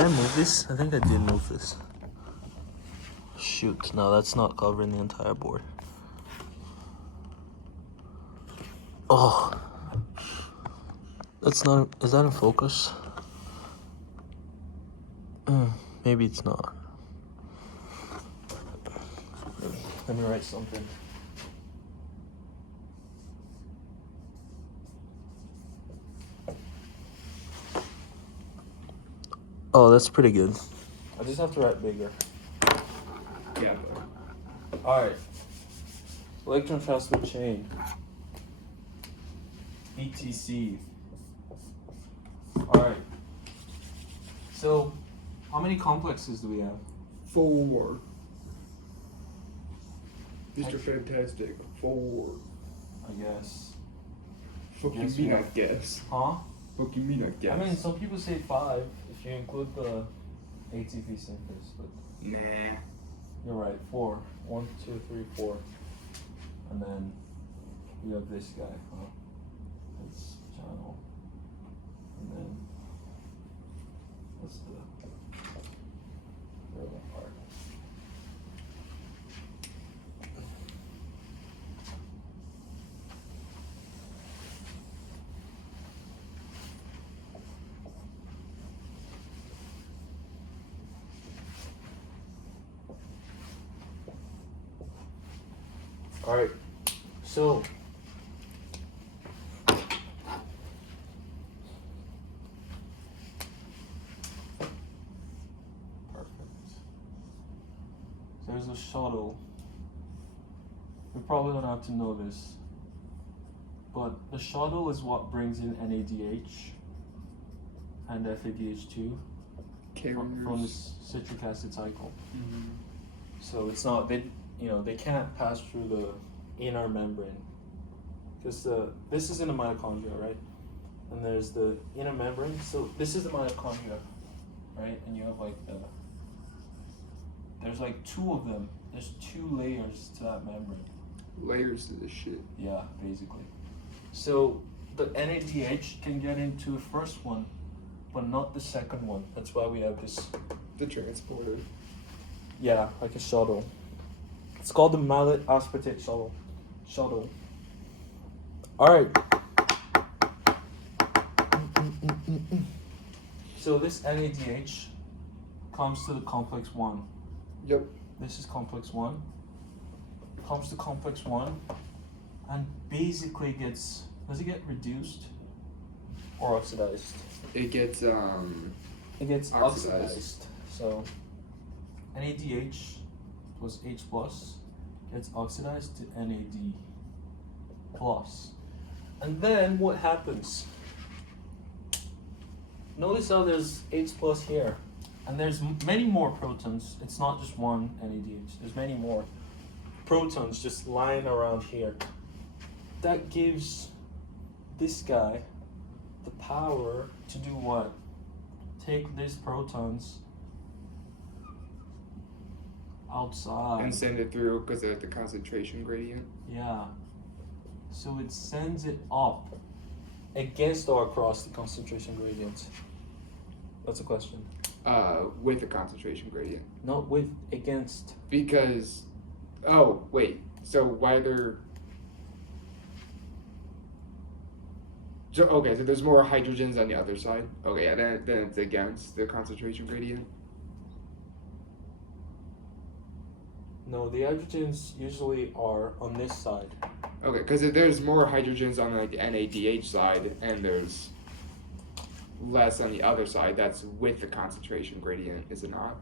I move this? I think I did move this. Shoot, no, that's not covering the entire board. Oh, that's not, is that in focus? Maybe it's not. Let me write something. Oh, that's pretty good. I just have to write bigger. Yeah. Alright. Electron transfer chain. ETC. Alright. So, how many complexes do we have? 4. Mr. Fantastic. 4. I guess. Fuck you Guess mean we I have- guess? Huh? Fuck you mean I guess? I mean, some people say 5 if you include the ATP synthase, but Nah. you're right. 4. 1, 2, 3, 4. And then you have this guy, huh? This channel. And then what's the relevant part? All right, so perfect. There's a shuttle. We probably don't have to know this, but the shuttle is what brings in NADH and FADH2 from the citric acid cycle. Mm-hmm. So it's not they can't pass through the inner membrane because this is in the mitochondria, right? And there's the inner membrane. So this is the mitochondria, right? And you have like there's like 2 of them. There's 2 layers to that membrane. Layers to this shit. Yeah, basically. So the NADH can get into the first one, but not the second one. That's why we have this. The transporter. Yeah, like a shuttle. It's called the mallet aspartate shuttle. All right. So this NADH comes to the complex 1. Yep. This is complex 1. Comes to complex 1 and basically does it get reduced or oxidized? It gets Oxidized. So NADH plus H plus gets oxidized to NAD plus. And then what happens? Notice how there's H plus here. And there's many more protons. It's not just one NADH. There's many more protons just lying around here. That gives this guy the power to do what? Take these protons outside. And send it through because of the concentration gradient. Yeah. So it sends it up against or across the concentration gradient. That's a question. With the concentration gradient. Not with, against. Because, oh wait. So why they're. So okay, so there's more hydrogens on the other side. Okay, yeah, then it's against the concentration gradient. No, the hydrogens usually are on this side. Okay, because there's more hydrogens on like the NADH side, and there's less on the other side. That's with the concentration gradient, is it not?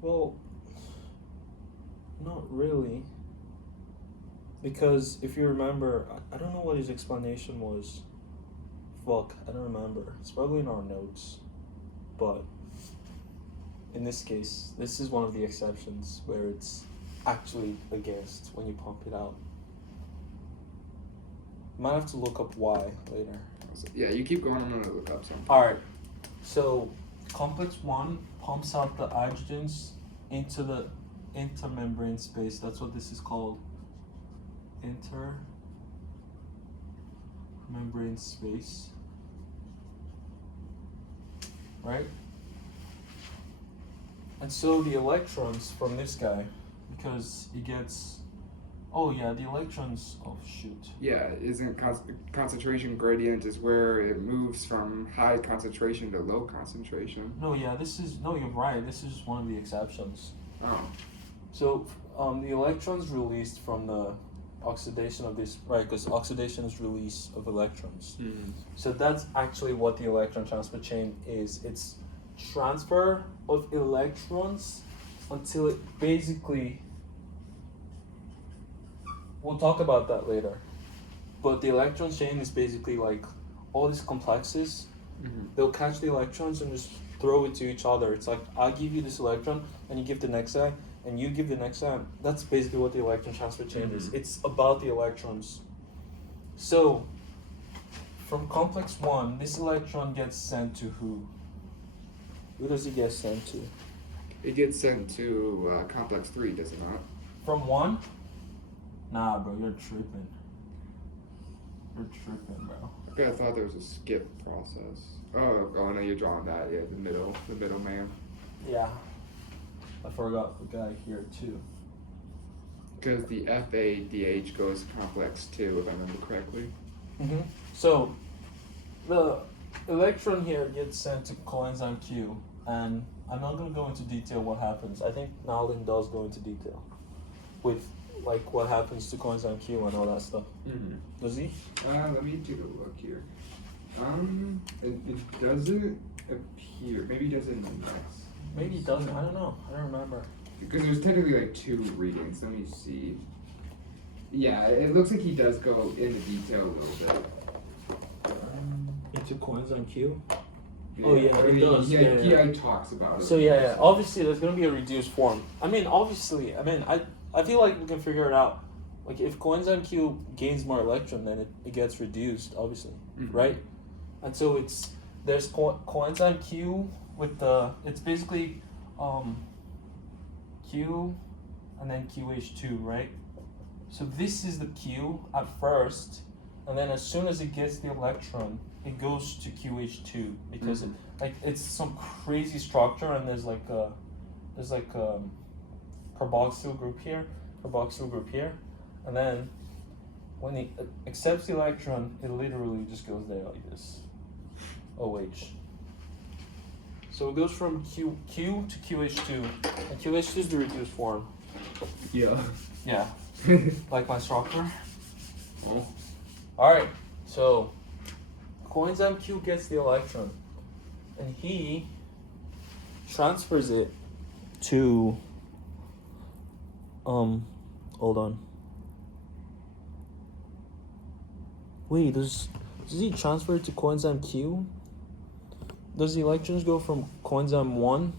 Well, not really. Because if you remember, I don't know what his explanation was. Fuck, I don't remember. It's probably in our notes. But in this case, this is one of the exceptions where it's actually against when you pump it out. Might have to look up why later. Yeah, you keep going. I'm gonna look up something. All right. So complex 1 pumps out the hydrogens into the intermembrane space. That's what this is called. membrane space, right? And so the electrons from this guy, because it gets, oh yeah, the electrons, oh shoot. Yeah, isn't concentration gradient is where it moves from high concentration to low concentration. No, yeah, this is, no, you're right, this is one of the exceptions. Oh. So the electrons released from the oxidation of this, right, because oxidation is release of electrons. Mm. So that's actually what the electron transfer chain is. It's transfer of electrons until it basically, we'll talk about that later, but the electron chain is basically like all these complexes. Mm-hmm. They'll catch the electrons and just throw it to each other. It's like, I give you this electron and you give the next guy and you give the next guy. That's basically what the electron transfer chain is. It's about the electrons. So from complex 1, this electron gets sent to who? Who does it get sent to? It gets sent to complex 3, does it not? From 1? Nah, bro, you're tripping. You're tripping, bro. Okay, I thought there was a skip process. Oh, no, you're drawing that. Yeah, the middle man. Yeah. I forgot the guy here too. Because the FADH goes to complex 2, if I remember correctly. Mm-hmm. So the electron here gets sent to coenzyme Q, and I'm not going to go into detail what happens. I think Nalin does go into detail with like what happens to coenzyme Q and all that stuff. Mm-hmm. Does he? Let me take a look here. It doesn't appear. Maybe it does in the next. Maybe he doesn't. I don't know. I don't remember. Because there's technically like 2 readings. Let me see. Yeah, it looks like he does go into detail a little bit. Into coenzyme Q? Yeah, Oh yeah, it does. He talks about it. So yeah. Obviously, there's gonna be a reduced form. I mean, I feel like we can figure it out. Like if coenzyme Q gains more electron, then it gets reduced, obviously, right? And so there's coenzyme Q with it's basically Q and then QH2, right? So this is the Q at first, and then as soon as it gets the electron, it goes to QH2 because it's some crazy structure, and there's like a carboxyl group here, and then when it accepts the electron, it literally just goes there like this. OH. So it goes from Q to QH2, and QH2 is the reduced form. Yeah. Yeah. Like my structure. Oh. Alright, so coenzyme Q gets the electron, and he transfers it to hold on. Wait, does he transfer it to coenzyme Q? Does the electrons go from coenzyme 1?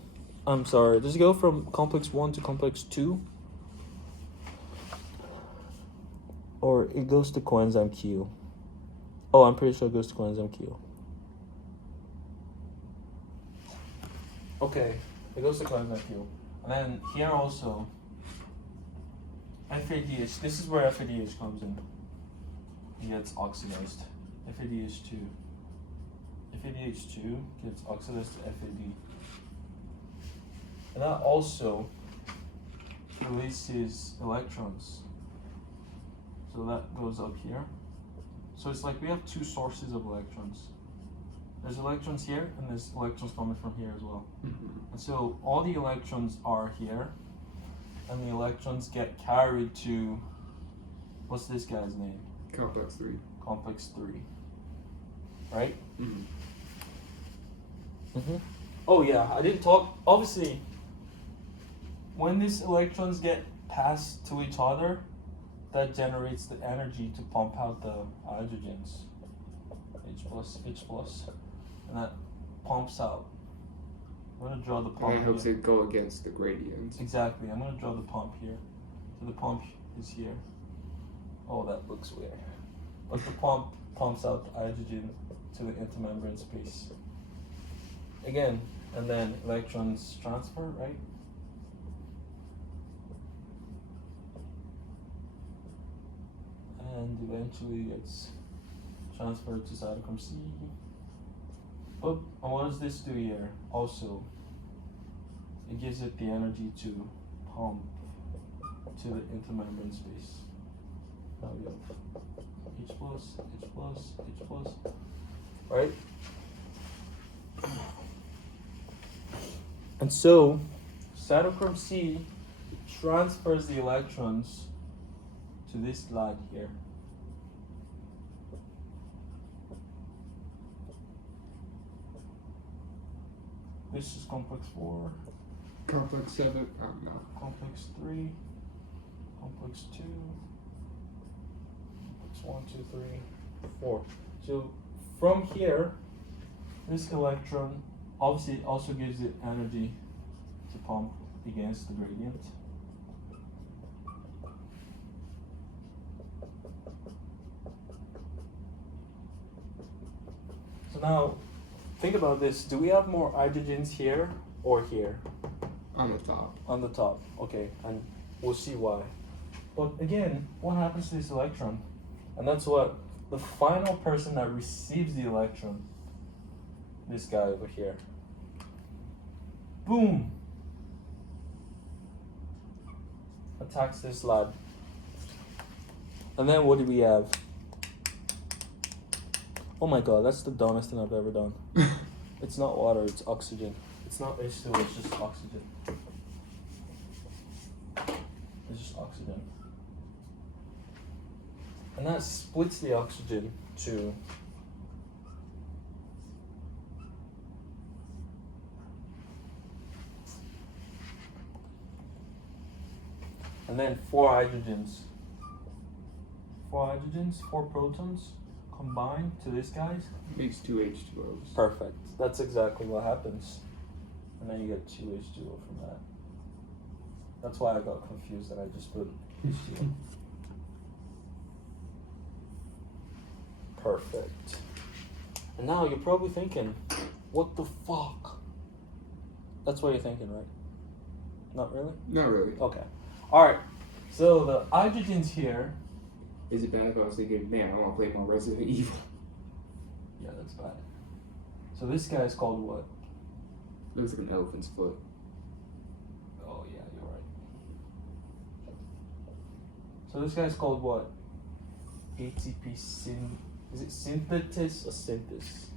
I'm sorry, does it go from complex 1 to complex 2? Or it goes to coenzyme Q? Oh, I'm pretty sure it goes to coenzyme Q. Okay, it goes to coenzyme Q. And then here also, FADH, this is where FADH comes in. It gets oxidized. FADH2. FADH2 gets oxidized to FAD. And that also releases electrons. So that goes up here. So it's like we have 2 sources of electrons. There's electrons here, and there's electrons coming from here as well. And so all the electrons are here, and the electrons get carried to, what's this guy's name? Complex 3. Complex 3. Right? Oh yeah, I didn't talk, obviously, when these electrons get passed to each other, that generates the energy to pump out the hydrogens, H+, and that pumps out. I'm going to draw the pump. And I hope to go against the gradient. Exactly, I'm going to draw the pump here. So the pump is here. Oh, that looks weird. But the pump pumps out the hydrogen to the intermembrane space. Again, and then electrons transfer, right? And eventually it's transferred to cytochrome C. Oh, and what does this do here? Also, it gives it the energy to pump to the intermembrane space. Now we have H plus, H plus, H plus, right? And so, cytochrome C transfers the electrons to this slide here. This is complex 4, Complex 7. No. complex 3, complex 2, complex 1, 2, 3, 4. So from here, this electron obviously also gives it energy to pump against the gradient. So now, think about this. Do we have more hydrogens here or here? On the top. On the top, okay, and we'll see why. But again, what happens to this electron? And that's what the final person that receives the electron, this guy over here. Boom! Attacks this lad. And then what do we have? Oh my god, that's the dumbest thing I've ever done. It's not water, it's oxygen. It's not H2O, it's just oxygen. It's just oxygen. And that splits the oxygen to and then 4 hydrogens. 4 hydrogens, 4 protons combine to this guy's. Makes 2 H2Os. Perfect. That's exactly what happens. And then you get 2 H2O from that. That's why I got confused that I just put H2O. Perfect. And now you're probably thinking, what the fuck? That's what you're thinking, right? Not really? Not really. Okay. Alright. So the hydrogens here. Is it bad if I was thinking, man, I want to play more Resident Evil? Yeah, that's bad. So this guy is called what? Looks like an elephant's foot. Oh yeah, you're right. So this guy's called what? ATP is it synthesis or synthis?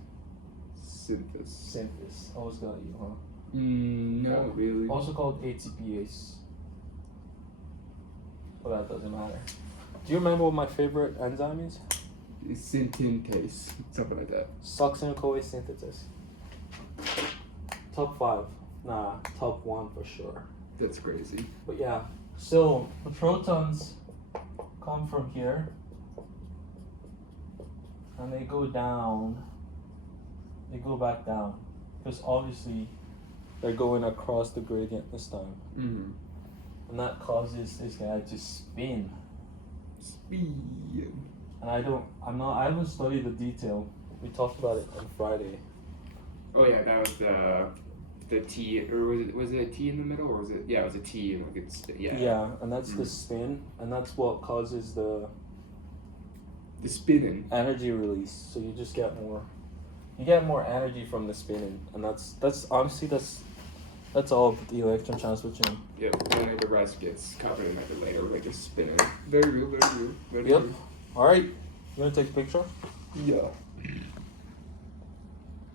Synthis. Synthis. Always got you, huh? No, really. Also called ATPase. But that doesn't matter. Do you remember what my favorite enzyme is? Synthetase. Something like that. Succinyl-CoA synthesis. Top 5. Nah, top 1 for sure. That's crazy. But yeah, so the protons come from here and they go down, they go back down because obviously they're going across the gradient this time. Mm-hmm. And that causes this guy to spin. Speed. And I haven't studied the detail. We talked about it on Friday. Oh yeah, that was the T, or was it a T in the middle, or was it? Yeah, it was a T, and like it's yeah. Yeah, and that's the spin, and that's what causes the spinning energy release. So you just get more, you get more energy from the spinning, and that's honestly that's all of the electron transfer chain. Yeah, and then the rest gets covered in like a layer, like a spinning. Very real, very real. Very Yep. real. All right, you wanna take a picture? Yeah.